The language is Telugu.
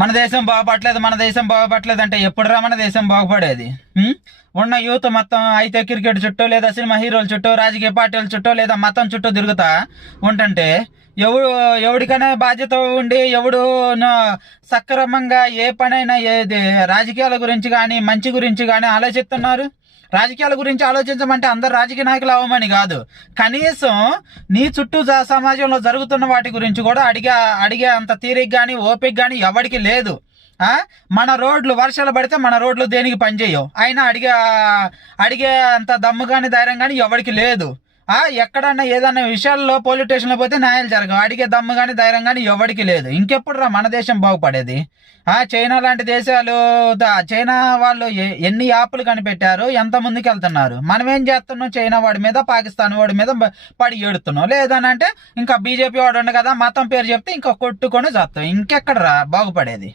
మన దేశం బాగుపడలేదు, మన దేశం బాగుపడలేదు అంటే ఎప్పుడురా మన దేశం బాగుపడేది? ఉన్న యూత్ మొత్తం అయితే క్రికెట్ చుట్టూ, లేదా సినిమా హీరోల చుట్టూ, రాజకీయ పార్టీల చుట్టూ, లేదా మతం చుట్టూ తిరుగుతా ఉంటుంటే ఎవడికైనా బాధ్యత ఉండి ఎవడు సక్రమంగా ఏ పనైనా ఏది రాజకీయాల గురించి కానీ మంచి గురించి కానీ ఆలోచిస్తున్నారు? రాజకీయాల గురించి ఆలోచించమంటే అందరు రాజకీయ నాయకులు అవ్వమని కాదు, కనీసం నీ చుట్టూ సమాజంలో జరుగుతున్న వాటి గురించి కూడా అడిగే అంత తీరిక కానీ ఓపిక కానీ ఎవరికి లేదు. మన రోడ్లు వర్షాలు పడితే మన రోడ్లు దేనికి పనిచేయవు, అయినా అడిగే అంత దమ్ము కానీ ధైర్యం కానీ ఎవరికి లేదు. ఎక్కడన్నా ఏదన్నా విషయాల్లో పోలీస్ స్టేషన్లో పోతే న్యాయాలు జరగవు, అడిగే దమ్ము కానీ ధైర్యం కానీ ఎవరికి లేదు. ఇంకెప్పుడు రా మన దేశం బాగుపడేది? చైనా లాంటి దేశాలు, చైనా వాళ్ళు ఎన్ని యాప్లు కనిపెట్టారు, ఎంత ముందుకు వెళ్తున్నారు. మనం ఏం చేస్తున్నాం? చైనా వాడి మీద, పాకిస్తాన్ వాడి మీద పడి ఏడుతున్నాం. లేదనంటే ఇంకా బీజేపీ వాడు ఉండు కదా, మతం పేరు చెప్తే ఇంకా కొట్టుకొని చేస్తాం. ఇంకెక్కడ రా బాగుపడేది?